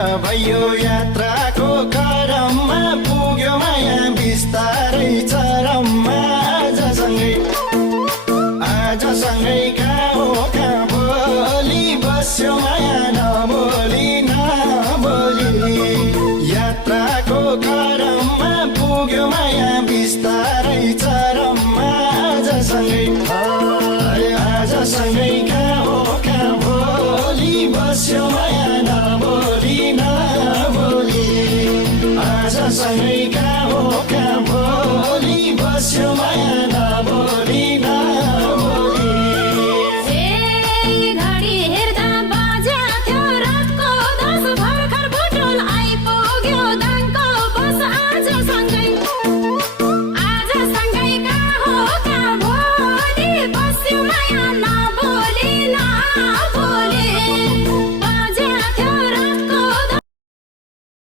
भयो यात्राको क्रममा पुग्यो माया बिस्तारै चरममा आजसँगै कहाँ हो कहाँ भोलि बस्यो माया नबोली यात्राको क्रममा पुग्यो माया बिस्तारै चरममा आजसँगै कहाँ हो कहाँ भोलि बस्यो माया नबोली आजसँगै कहाँ हो कहाँ भोलि बस्यो माया